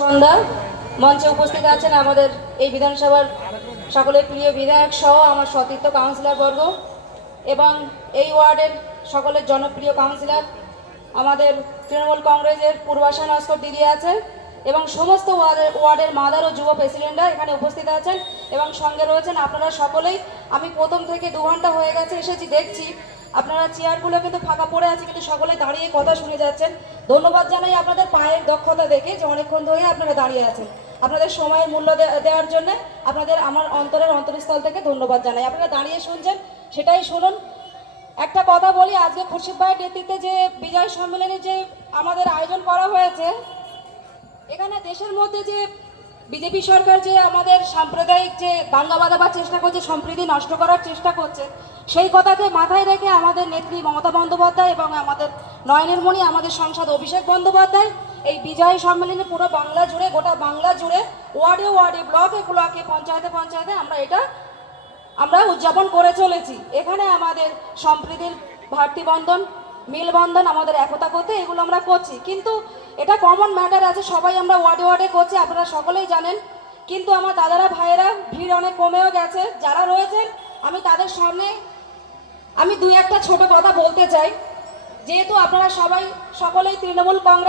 সন্ধ্যা মঞ্চে উপস্থিত আছেন আমাদের এই বিধানসভার সকলের প্রিয় বিধায়ক সহ আমার সতীর্থ কাউন্সিলর বর্গ এবং এই ওয়ার্ডের সকলের জনপ্রিয় কাউন্সিলর আমাদের তৃণমূল কংগ্রেসের পূর্বাশা নস্কর দিদি আছে এবং সমস্ত ওয়ার্ডের মাদার ও যুব প্রেসিডেন্টরা এখানে উপস্থিত আছেন এবং সঙ্গে রয়েছেন আপনারা সকলেই। আমি প্রথম থেকে 2 ঘন্টা হয়ে গেছে এসেছি, দেখছি আপনারা চেয়ারগুলো কিন্তু ফাঁকা পড়ে আছে, কিন্তু সকলে দাঁড়িয়ে কথা শুনে যাচ্ছেন। ধন্যবাদ জানাই আপনাদের পায়ের দক্ষতা দেখে যে অনেকক্ষণ ধরে আপনারা দাঁড়িয়ে আছেন। আপনাদের সময়ের মূল্য দেওয়ার জন্য আপনাদের আমার অন্তরস্থল থেকে ধন্যবাদ জানাই। আপনারা দাঁড়িয়ে শুনছেন, সেটাই শুনুন। একটা কথা বলি, আজকে খুরশিদ ভাইয়ের নেতৃত্বে যে বিজয় সম্মেলনে যে আমাদের আয়োজন করা হয়েছে, এখানে দেশের মধ্যে যে বিজেপি সরকার যে আমাদের সাম্প্রদায়িক যে দাঙ্গা বাঁধাবার চেষ্টা করছে, সম্প্রীতি নষ্ট করার চেষ্টা করছে, সেই কথাকে মাথায় রেখে আমাদের নেত্রী মমতা বন্দ্যোপাধ্যায় এবং আমাদের নয়নের মণি আমাদের সাংসদ অভিষেক বন্দ্যোপাধ্যায় এই বিজয় সম্মেলনে পুরো বাংলা জুড়ে, গোটা বাংলা জুড়ে, ওয়ার্ডে ওয়ার্ডে, ব্লকে ব্লকে, পঞ্চায়েতে পঞ্চায়েতে আমরা উদযাপন করে চলেছি। এখানে আমাদের সম্প্রীতির ভাতৃবন্ধন, মিলবন্ধন, আমাদের একতা করতে এগুলো আমরা করছি, কিন্তু এটা কমন ম্যাটার আছে, সবাই আমরা ওয়ার্ডে ওয়ার্ডে করছি, আপনারা সকলেই জানেন। কিন্তু আমার দাদারা ভাইয়েরা ভিড় অনেক কমেও গেছে, যারা রয়েছেন আমি তাদের সামনে আমি 2-1টা ছোট কথা বলতে চাই। যেহেতু আপনারা সকলেই তৃণমূল কংগ্রেস